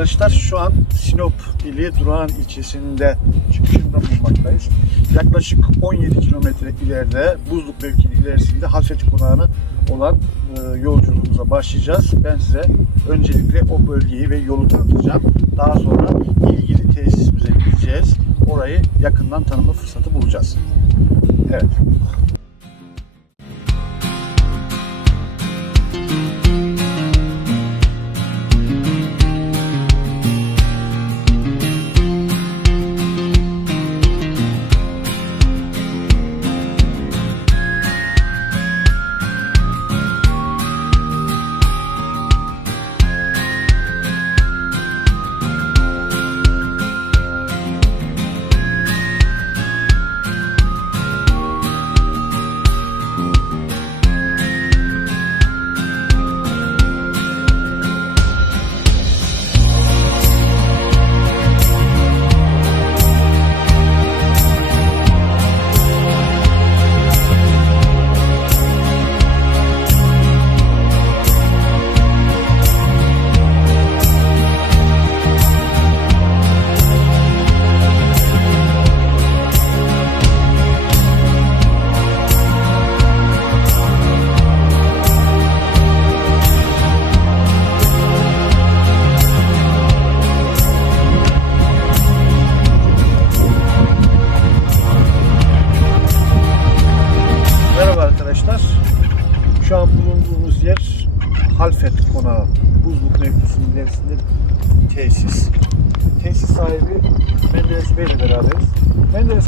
arkadaşlar şu an Sinop ili Durağan ilçesinde çıkışında bulunmaktayız. Yaklaşık 17 kilometre ileride Buzluk mevkinin ilerisinde Halfeti Konağı'na olan e, yolculuğumuza başlayacağız. Ben size öncelikle o bölgeyi ve yolu tanıtacağım. Daha sonra ilgili tesisimize gideceğiz. Orayı yakından tanıma fırsatı bulacağız. Evet.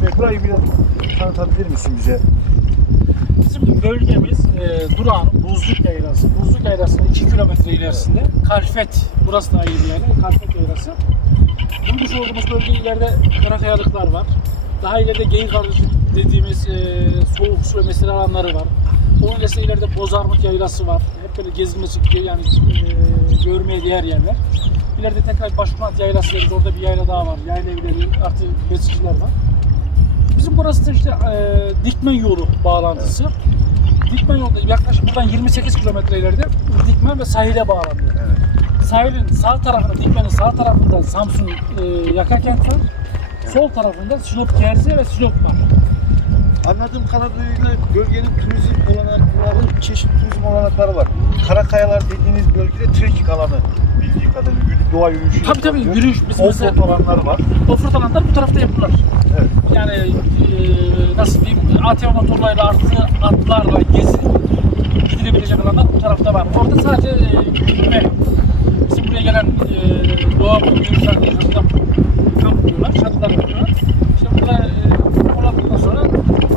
Bey burayı biraz tanıtabilir misin bize? Bizim bölgemiz e, Durağan, Buzluk Yaylası. Buzluk Yaylası'nın 2 kilometre ilerisinde Kalfet, burası da ayrı bir yer, Kalfet Yaylası. Bulmuş olduğumuz bölge ileride karakayalıklar var. Daha ileride Geyik Arıcı dediğimiz e, soğuk su ve mesire alanları var. Onun ilerisinde ileride Bozarmık Yaylası var. Hep böyle gezilmesi, yani e, görmeye değer yerler. İleride tekrar Başkumat Yaylası deriz. Orada bir yayla daha var. Yayla evleri, artı besiciler var. Bizim burası da işte e, Dikmen yolu bağlantısı. Dikmen yolda yaklaşık buradan 28 kilometre ileride Dikmen ve sahile bağlanıyor. Evet. Sahilin sağ tarafında, Dikmen'in sağ tarafında Samsun e, Yakakent var. Sol tarafında Sinop Gerze ve Sinop var. Anladığım kadarıyla bölgenin turizm olanakları, çeşitli turizm olanakları var. Karakayalar dediğiniz bölgede trekking alanı bildiği kadarıyla doğa yürüyüşü Tabii tabii yürüyüş Offroad mesela alanları var. offroad alanlar bu tarafta yapılır. Evet. Yani e, nasıl diyeyim ATV motorlarıyla artı atlarla gezi gidilebilecek alanlar bu tarafta var. Orada sadece e, yürüme. Bizim buraya gelen e, doğa yürüyüş arkadaşlarımızdan kamp kuruyorlar, çadırlar kuruyorlar. İşte burada e, moladuktan sonra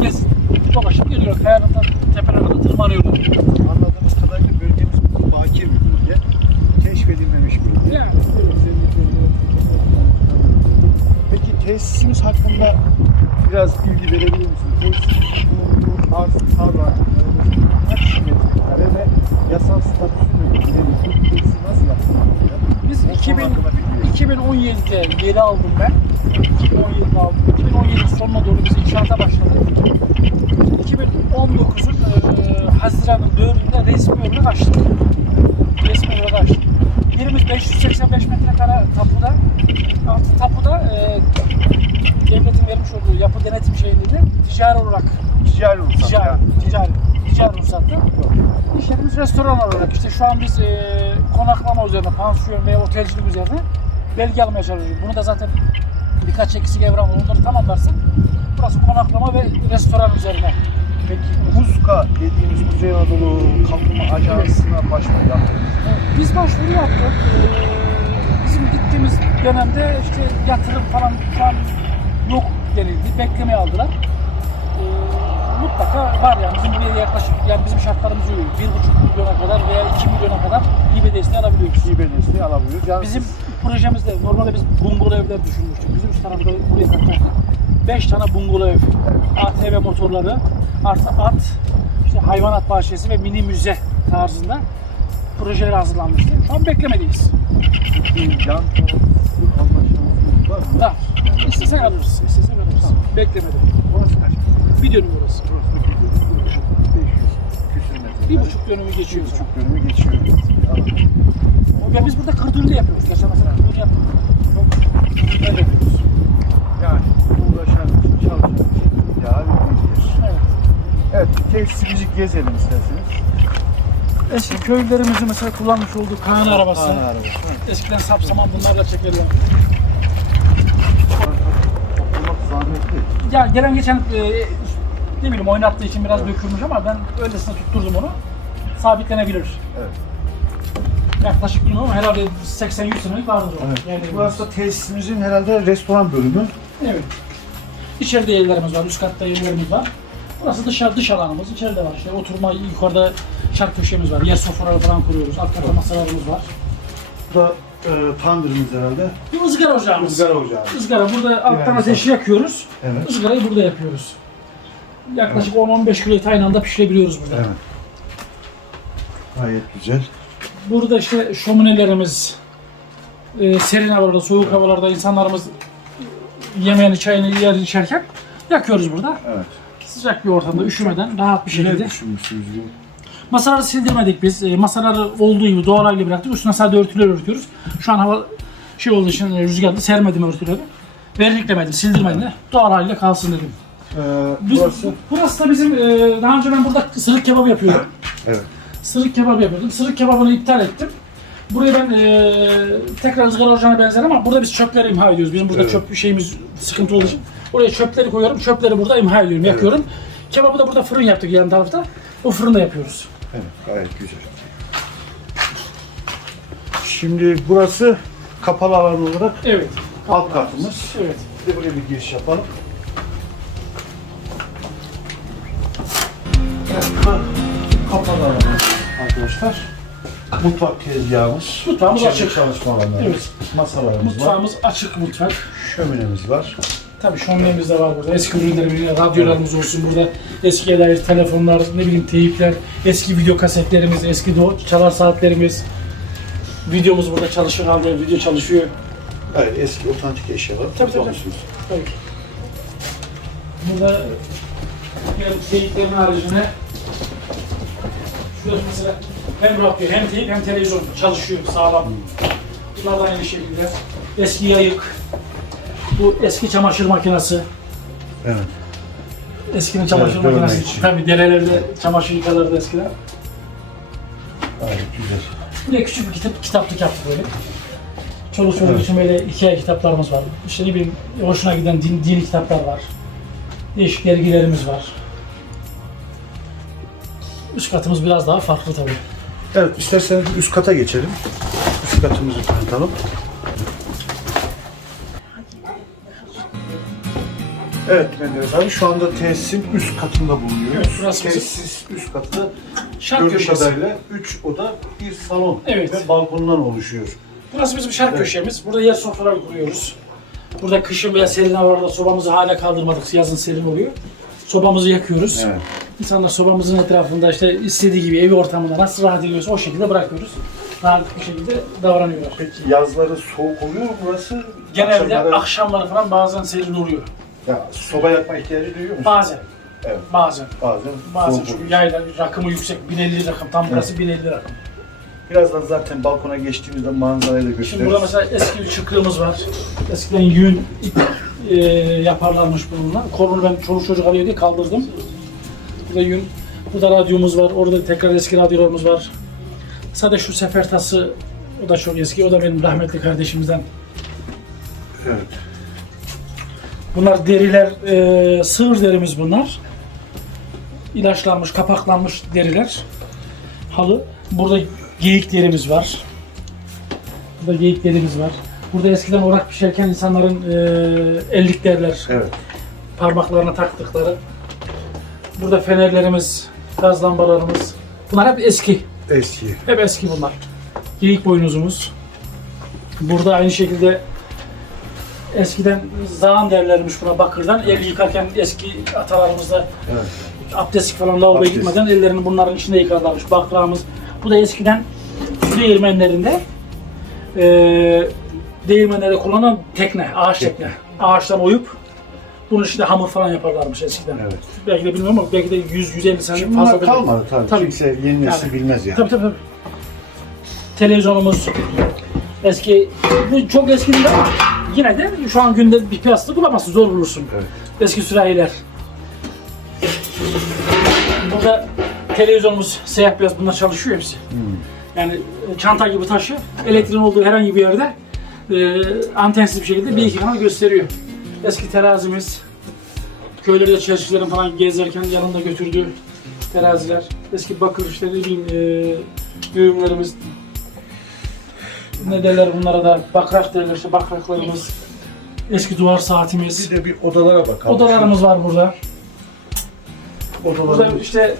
gez dolaşıp geliyor. Kayalıktan tepelerine tırmanıyorlar. Tesisimiz hakkında biraz bilgi verebilir misin? Tesis bulunduğu arz, tarla, kaç metrekare ve yasal statüsü tesisi nasıl yaptın? biz O konu 2000, hakkında bilgi verin. 2017'de yeri aldım ben. 2017'de aldım. 2017 sonuna doğru biz inşaata başladık. 2019'un e, Haziran'ın 4'ünde resmi olarak açtık. Resmi olarak açtık. Yerimiz 585 metrekare tapuda. Artı tapuda e, devletin vermiş olduğu yapı denetim şeyinde de ticari olarak Ticari ruhsat ticari, yani. ticari, ticari ruhsatta. İşlerimiz restoran olarak işte şu an biz e, konaklama üzerine, pansiyon veya otelcilik üzerine belge almaya çalışıyoruz. Bunu da zaten birkaç eksik evram var. Onları tamamlarsak burası konaklama ve restoran üzerine. Peki KUSKA dediğimiz Kuzey Anadolu Kalkınma Ajansı'na başvuru yaptınız. Biz başvuru yaptık. Ee, bizim gittiğimiz dönemde işte yatırım falan şu an yok denildi. Beklemeye aldılar. Ee, mutlaka var yani bizim buraya yaklaşık yani bizim şartlarımız uyuyor. Bir buçuk milyona kadar veya iki milyona kadar hibe desteği alabiliyoruz. İyi desteği alabiliyoruz. Yani Bizim projemizde normalde biz bungalov evler düşünmüştük. Bizim üst tarafta buraya katacaktık. 5 tane bungalov ATV motorları, artı at, işte hayvanat bahçesi ve mini müze tarzında projeler hazırlanmıştı. Şu an beklemedeyiz. bir yan tarafı alma şansımız var mı? Var. İstesek alırız. İstesek alırız. Tamam. Beklemedim. Orası kaç? Bir dönüm orası. Burası bir dönüm, bir buçuk, 500 küsür metre. Bir buçuk dönümü geçiyor. Bir buçuk dönümü geçiyor. Tamam. Ya biz burada kırdığını da yapıyoruz. Geçen mesela kırdığını yaptık. Çok öyle yapıyoruz. Yani tesisimizi gezelim isterseniz. Eski köylülerimizin mesela kullanmış olduğu Kaan arabası. Kaan arabası. Evet. Eskiden sapsaman bunlarla çekiliyor. Toplamak zahmetli. Ya gelen geçen e, ne bileyim oynattığı için biraz dökülmüş ama ben öylesine tutturdum onu. Sabitlenebilir. Evet. Yaklaşık bilmiyorum ama herhalde 80-100 senelik vardır o. Evet. Yani Burası da tesisimizin herhalde restoran bölümü. Evet. İçeride yerlerimiz var, üst katta yerlerimiz var. Burası dışarı dış alanımız. İçeride var işte oturma yukarıda şark köşemiz var. Yer sofraları falan kuruyoruz. Alt katta masalarımız var. Bu da e, tandırımız herhalde. Bir ızgara ocağımız. Izgara ocağı. Izgara. Burada alttan ateşi yakıyoruz. Evet. Izgarayı burada yapıyoruz. Yaklaşık 10-15 kilo et aynı anda pişirebiliyoruz burada. Evet. Gayet güzel. Burada işte şöminelerimiz, e, serin havalarda, soğuk havalarda insanlarımız yemeğini, çayını yer içerken yakıyoruz burada. Evet. Sıcak bir ortamda üşümeden rahat bir şekilde. düşünmüşsünüz. Masaları sildirmedik biz. E, masaları olduğu gibi doğal haliyle bıraktık. Üstüne sadece örtüler örtüyoruz. Şu an hava şey olduğu için e, sermedim örtüleri. Verniklemedim, sildirmedim de doğal haliyle kalsın dedim. Ee, Biz, burası. burası da bizim, e, daha önce ben burada sırık kebabı yapıyordum. Evet. Sırık kebabı yapıyordum. Sırık kebabını iptal ettim. Burayı ben e, tekrar ızgara ocağına benzer ama burada biz çöpleri imha ediyoruz. Bizim burada Evet. çöp şeyimiz sıkıntı olduğu için. Oraya çöpleri koyuyorum. Çöpleri burada imha ediyorum, yakıyorum. Kebabı da burada fırın yaptık yan tarafta. O fırında yapıyoruz. Evet, gayet güzel. Şimdi burası kapalı alan olarak Evet. alt katımız. Evet. Bir de buraya bir giriş yapalım. Evet, kapalı alan arkadaşlar. Mutfak tezgahımız. Mutfağımız açık. çalışma alanları. Evet. Masalarımız var. Mutfağımız açık mutfak. Şöminemiz var. Tabii şöminemiz de var burada. Eski ürünlerimiz, radyolarımız olsun burada. Eskiye dair telefonlar, ne bileyim teyipler, eski video kasetlerimiz, eski çalar saatlerimiz. Videomuz burada çalışır halde video çalışıyor. Gayet eski otantik eşyalar. Tabii, tabii. toplamışsınız. Tabii ki. Burada teyiplerin haricinde şurada mesela hem radyo hem teyip hem televizyon çalışıyor sağlam. Bunlar da aynı şekilde. Eski yayık. Bu eski çamaşır makinesi. Evet. Eskinin çamaşır Evet, dövme makinesi. için. Tabii derelerde çamaşır yıkarlardı eskiden. Gayet güzel. De küçük bir kitap, kitaplık yaptık böyle. Çoluk çocuk için böyle hikaye kitaplarımız var. İşte ne bileyim hoşuna giden din, dini kitaplar var. Değişik dergilerimiz var. Üst katımız biraz daha farklı tabii. Evet, isterseniz üst kata geçelim. Üst katımızı tanıtalım. Evet Menderes abi şu anda tesisin üst katında bulunuyoruz. Evet, burası Tesis üst katı Şark gördüğüm köşesi. kadarıyla 3 oda, bir salon Evet. ve balkondan oluşuyor. Burası bizim şark köşemiz. Burada yer sofraları kuruyoruz. Burada kışın veya serin havalarda sobamızı hala kaldırmadık. Yazın serin oluyor. Sobamızı yakıyoruz. Evet. İnsanlar sobamızın etrafında işte istediği gibi ev ortamında nasıl rahat ediyorsa o şekilde bırakıyoruz. Rahat bir şekilde davranıyorlar. Peki yazları soğuk oluyor mu burası? Genelde Akşamları- akşamları falan bazen serin oluyor. Ya, soba yakma ihtiyacı duyuyor musun? Bazen. Evet. Bazen. Bazen, Bazen soğuk çünkü oluyor. yayla rakımı yüksek. 1050 rakım. Tam burası 1050 rakım. Birazdan zaten balkona geçtiğimizde manzarayı da gösteririz. Şimdi burada mesela eski bir çıkrığımız var. Eskiden yün ip e, yaparlarmış bununla. Kolunu ben çoluk çocuk alıyor diye kaldırdım. Burada yün. Burada radyomuz var. Orada tekrar eski radyolarımız var. Sadece şu sefer tası o da çok eski. O da benim rahmetli kardeşimizden. Evet. Bunlar deriler, e, sığır derimiz bunlar. İlaçlanmış, kapaklanmış deriler. Halı. Burada geyik derimiz var. Burada geyik derimiz var. Burada eskiden orak pişerken insanların e, ellik derler, Evet. parmaklarına taktıkları. Burada fenerlerimiz, gaz lambalarımız. Bunlar hep eski. Eski. Hep eski bunlar. Geyik boynuzumuz. Burada aynı şekilde eskiden zağan derlermiş buna bakırdan. El yıkarken eski atalarımızda Evet. abdestlik falan lavaboya Abdest. gitmeden ellerini bunların içinde yıkarlarmış. Bakrağımız. Bu da eskiden su değirmenlerinde e, değirmenlerde kullanılan tekne, ağaç tekne. Ağaçtan oyup Bunun işte hamur falan yaparlarmış eskiden. Evet. Belki de bilmiyorum ama belki de 100-150 sene Şimdi bunlar fazla kalmadı tabii. Tabii. Kimse yeni nesil Yani. bilmez yani. Tabii tabii. tabii. Televizyonumuz eski, bu çok eski değil ama yine de şu an günde bir piyasada bulamazsın, zor bulursun. Evet. Eski sürahiler. Burada televizyonumuz siyah beyaz bunlar çalışıyor hepsi. Hmm. Yani e, çanta gibi taşı, elektriğin olduğu herhangi bir yerde e, antensiz bir şekilde bir iki kanal gösteriyor. Eski terazimiz, köylerde çarşıların falan gezerken yanında götürdüğü teraziler, eski bakır işte ne bileyim e, ne derler bunlara da bakrak derler işte bakraklarımız, eski duvar saatimiz, Bir de bir odalara bakalım. odalarımız var burada. Burada Odalarımız. işte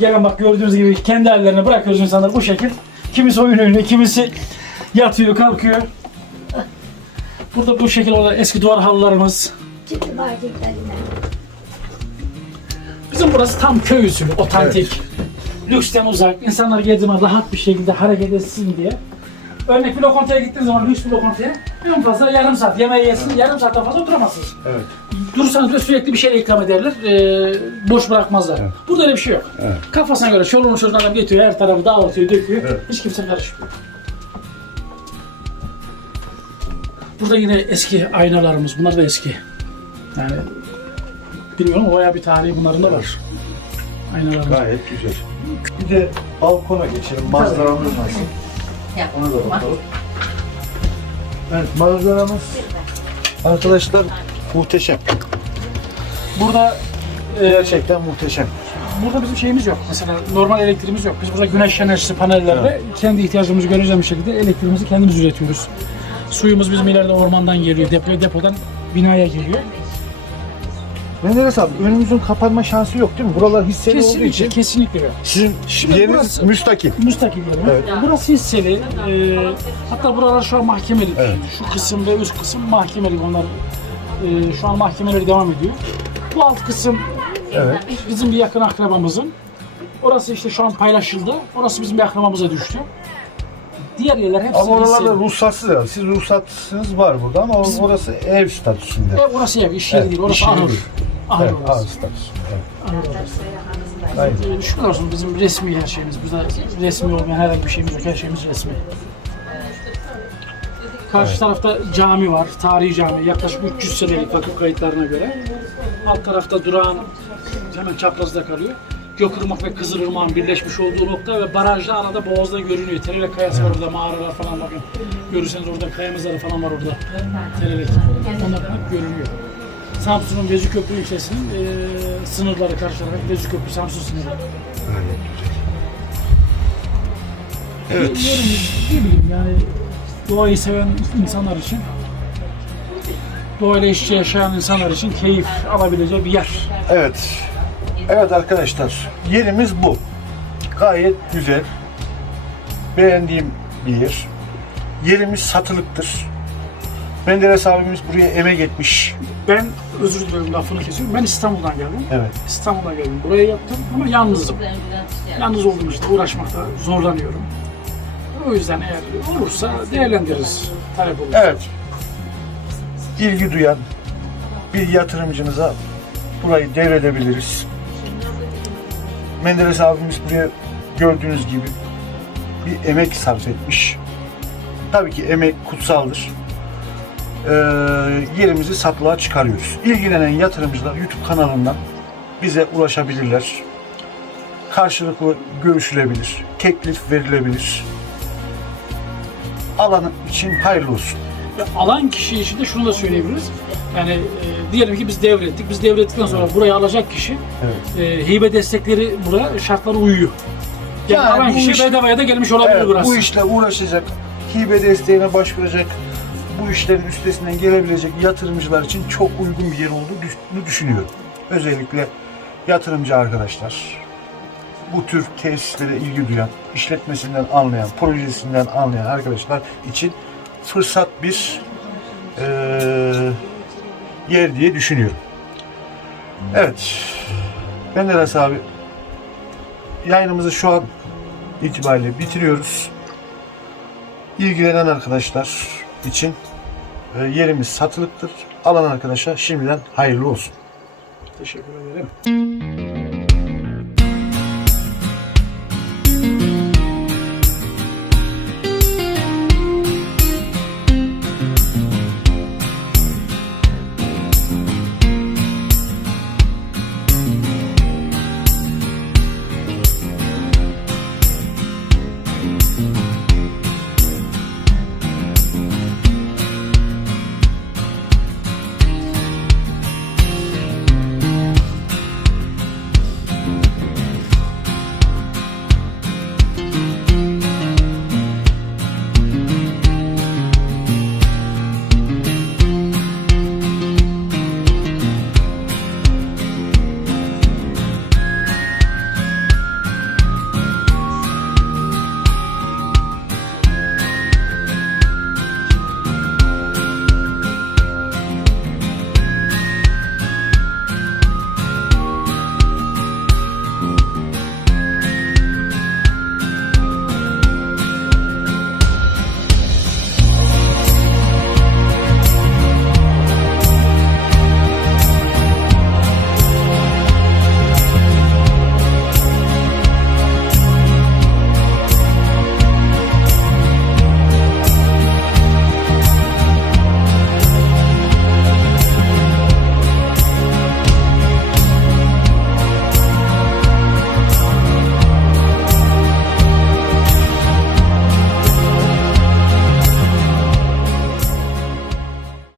gelen bak gördüğünüz gibi kendi hallerine bırakıyoruz insanları bu şekil. Kimisi oyun oynuyor, kimisi yatıyor, kalkıyor. Burada bu şekil olan eski duvar halılarımız. Çıktı marketlerinden. Bizim burası tam köy usulü, otantik. Lüksten uzak, insanlar zaman rahat bir şekilde hareket etsin diye. Örnek bir lokantaya gittiğiniz zaman lüks bir lokantaya en fazla yarım saat yemeği yesin, yarım saatten fazla oturamazsınız. Evet. Durursanız da sürekli bir şeyle ikram ederler. Ee, boş bırakmazlar. Evet. Burada öyle bir şey yok. Evet. Kafasına göre çoluğunu çocuğunu adam getiriyor, her tarafı dağıtıyor, döküyor. Evet. Hiç kimse karışmıyor. Burada yine eski aynalarımız. Bunlar da eski. Yani bilmiyorum bayağı bir tarihi bunların da var. Aynalarımız. Gayet güzel. Bir de balkona geçelim. Manzaramız nasıl? Ona da bakalım. Evet manzaramız arkadaşlar muhteşem. Burada e, Gerçekten muhteşem. burada bizim şeyimiz yok. Mesela normal elektriğimiz yok. Biz burada güneş enerjisi panellerle kendi ihtiyacımızı göreceğim şekilde elektriğimizi kendimiz üretiyoruz. Suyumuz bizim ileride ormandan geliyor, depoya depodan binaya geliyor. Menderes abi önümüzün kapanma şansı yok değil mi? Buralar hisseli olduğu Kesinlikle, için kesinlikle sizin Şimdi yeriniz burası- müstakil. Müstakil yerim. Evet. Burası hisseli. Ee, hatta buralar şu an mahkemelik. Evet. Şu kısım ve üst kısım mahkemelik. Onlar e, şu an mahkemeleri devam ediyor. Bu alt kısım Evet. bizim bir yakın akrabamızın. Orası işte şu an paylaşıldı. Orası bizim bir akrabamıza düştü. Diğer yerler hepsi Ama oralarda hisseli. ruhsatsız yani. Siz ruhsatsınız var burada ama orası ev statüsünde. E, orası ev, iş yeri Evet, değil. Orası iş yeri ahır. Ahır Evet, ağır statüsü. Evet. Aynen. Şükür olsun bizim resmi her şeyimiz. Burada resmi olmayan herhangi bir şeyimiz yok. Her şeyimiz resmi. Karşı tarafta cami var. Tarihi cami. Yaklaşık 300 senelik vakıf kayıtlarına göre. Alt tarafta durağın hemen çaprazda kalıyor. Gökırmak ve Kızılırmak'ın birleşmiş olduğu nokta ve barajda arada boğazda görünüyor. Terelek kayası var orada, mağaralar falan bakın. Görürseniz orada kayamızları falan var orada. Terelek. Onlar hep görünüyor. Samsun'un Vezüköprü ilçesinin eee sınırları karşı tarafı Vezüköprü Samsun sınırları. Evet. Yerimiz ne bileyim yani doğayı seven insanlar için doğayla içe yaşayan insanlar için keyif alabileceği bir yer. Evet. Evet arkadaşlar. Yerimiz bu. Gayet güzel. Beğendiğim bir yer. Yerimiz satılıktır. Menderes abimiz buraya emek etmiş. Ben özür dilerim lafını kesiyorum. Ben İstanbul'dan geldim. Evet. İstanbul'dan geldim. Buraya yaptım ama yalnızım. Yalnız olduğum için uğraşmakta zorlanıyorum. O yüzden eğer olursa değerlendiririz. Talep olur. Evet. İlgi duyan bir yatırımcınıza burayı devredebiliriz. Menderes abimiz buraya gördüğünüz gibi bir emek sarf etmiş. Tabii ki emek kutsaldır. Ee, yerimizi satılığa çıkarıyoruz. İlgilenen yatırımcılar YouTube kanalından bize ulaşabilirler. Karşılıklı görüşülebilir. Teklif verilebilir. Alanı için hayırlı olsun. Ve alan kişi için de şunu da söyleyebiliriz. Yani e, diyelim ki biz devrettik. Biz devrettikten sonra burayı alacak kişi Evet. e, hibe destekleri buraya şartlara uyuyor. Yani, Yani alan kişi iş- bedavaya da gelmiş olabilir Evet, burası. bu işle uğraşacak, hibe desteğine başvuracak, bu işlerin üstesinden gelebilecek yatırımcılar için çok uygun bir yer olduğunu düşünüyorum. Özellikle yatırımcı arkadaşlar, bu tür tesislere ilgi duyan, işletmesinden anlayan, projesinden anlayan arkadaşlar için fırsat bir eee, yer diye düşünüyorum. Evet, ben Eras abi yayınımızı şu an itibariyle bitiriyoruz. İlgilenen arkadaşlar için e, yerimiz satılıktır. Alan arkadaşa şimdiden hayırlı olsun. Teşekkür ederim.